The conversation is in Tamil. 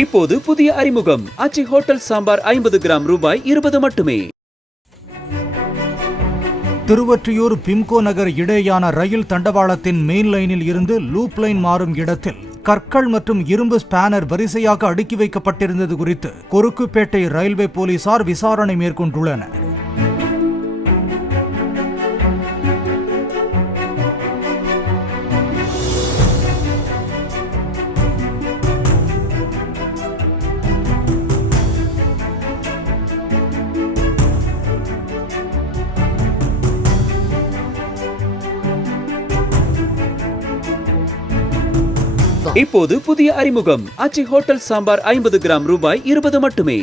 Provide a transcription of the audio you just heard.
இப்போது புதிய அறிமுகம் ஆச்சி ஹோட்டல் சாம்பார் 50 கிராம் ரூபாய் 20 மட்டுமே. திருவொற்றியூர் பிம்கோ நகர் இடையேயான ரயில் தண்டவாளத்தின் மெயின் லைனில் இருந்து லூப் லைன் மாறும் இடத்தில் கற்கள் மற்றும் இரும்பு ஸ்பேனர் வரிசையாக அடுக்கி வைக்கப்பட்டிருந்தது குறித்து கொருக்குப்பேட்டை ரயில்வே போலீசார் விசாரணை மேற்கொண்டுள்ளனர். இப்போது புதிய அறிமுகம் ஆச்சி ஹோட்டல் சாம்பார் 50 கிராம் ரூபாய் 20 மட்டுமே.